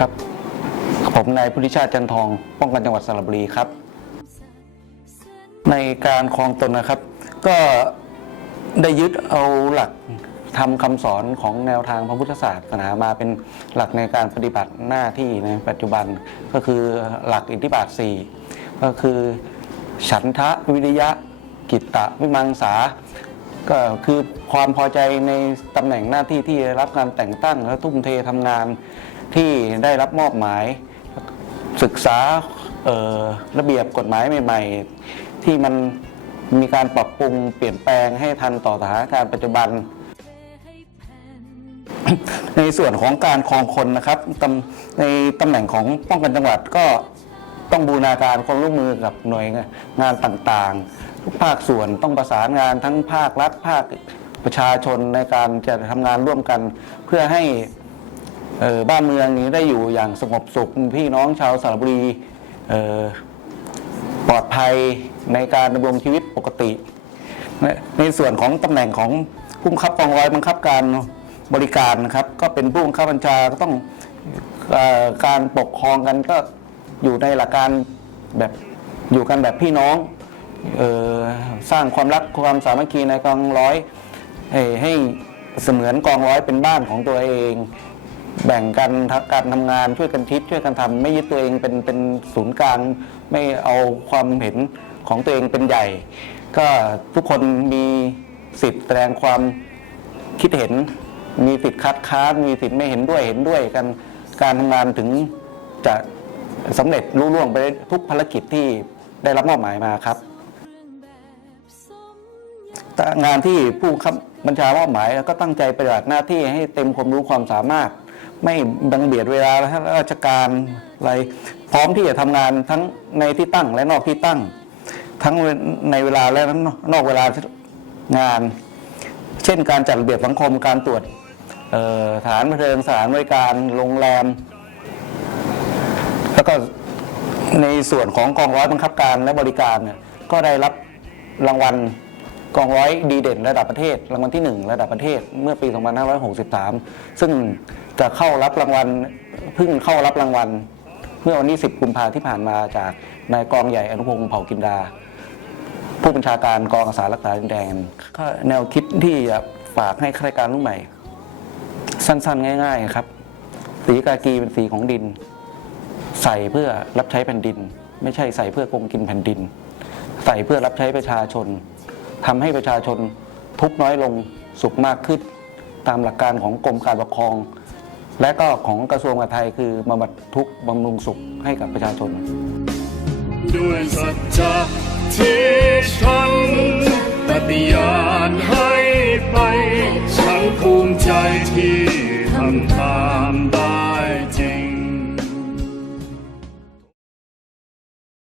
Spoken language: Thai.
ครับ ผมนายพุทธิชาติจันทอง ป้องกันจังหวัดสระบุรีครับ ในการคลองตนนะครับ ก็ได้ยึดเอาหลักทำคำสอนของแนวทางพระพุทธศาสนามาเป็นหลักในการปฏิบัติหน้าที่ในปัจจุบันก็คือหลักอิทธิบาท 4 ก็คือ ฉันทะวิริยะกิตตะวิมังสา ก็คือความพอใจในตำแหน่งหน้าที่ที่ได้รับการแต่งตั้ง และทุ่มเททำงานที่ได้รับมอบหมาย ศึกษาระเบียบกฎหมายใหม่ ๆ ที่มันมีการปรับปรุงเปลี่ยนแปลงให้ทันต่อสถานการณ์ปัจจุบัน ในส่วนของการครองคนนะครับในตำแหน่งของป้องกันจังหวัดก็ต้องบูรณาการความร่วมมือกับหน่วยงานต่างๆ ทุกภาคส่วนต้องประสานงานทั้งภาครัฐภาคประชาชนในการจะทำงานร่วมกันเพื่อให้เอ่อบ้านเมืองนี้ได้อยู่อย่างสงบสุขพี่น้องชาวสระบุรีเอ่อปลอดภัยในการดำรงชีวิตปกติ ในในส่วนของตำแหน่งของผู้บังคับกองร้อยบังคับการบริการนะครับ ก็เป็นผู้บังคับบัญชาก็ต้องเออการปกครองกันก็อยู่ในหลักการแบบอยู่กันแบบพี่น้อง สร้างความรักความสามัคคีในกองร้อยให้ให้เสมือนกองร้อยเป็นบ้านของตัวเอง แบ่งกันการทำงานช่วยกันคิดช่วยกันทำไม่ยึดตัวเองเป็นเป็นศูนย์กลางไม่เอาความเห็นของตัวเองเป็นใหญ่ ก็ทุกคนมีสิทธิ์แสดงความคิดเห็น มีสิทธิ์คัดค้านมีสิทธิ์ไม่เห็นด้วยเห็นด้วยกันการทำงานถึงจะสำเร็จรุ่ล่วงไปทุกภารกิจที่ได้รับมอบหมายมาครับ งานที่ผู้บังคับบัญชามอบหมายแล้วก็ตั้งใจปฏิบัติหน้าที่ให้เต็มความรู้ความสามารถ ไม่บังเบียดเวลาราชการอะไรพร้อมที่จะทำงานทั้งในที่ตั้งและนอกที่ตั้ง ทั้งในเวลาและนอกเวลางาน เช่นการจัดระเบียบสังคมการตรวจเอ่อสถานบันเทิงสถานบริการโรงแรม แล้วก็ในส่วนของกองร้อยบังคับการและบริการเนี่ยก็ได้รับรางวัล กองร้อยดีเด่นระดับประเทศ รางวัลที่ 1 ระดับประเทศเมื่อปี 2563 ซึ่งจะเข้ารับรางวัลเพิ่งเข้ารับรางวัล เมื่อวันที่ 10 กุมภาที่ผ่านมาจากนายกองใหญ่อนุพงศ์เผ่ากินดา ผู้บัญชาการกองอาสารักษาดินแดนแนวคิดที่จะฝากให้ข้าราชการรุ่นใหม่ สั้นๆ ง่าย ๆ ครับ สีกากีเป็นสีของดิน ใส่เพื่อรับใช้แผ่นดิน ไม่ใช่ใส่เพื่อกงกินแผ่นดิน ใส่เพื่อรับใช้ประชาชน ทำให้ประชาชนทุกน้อยลงสุขมากขึ้น ตามหลักการของกรมการปกครอง และก็ของกระทรวงมหาดไทยคือบำบัดทุกข์บำรุงสุขให้กับประชาชน ด้วยสัจจที่ฉันปฏิญาณให้ไป ฉันภูมิใจที่ทำตา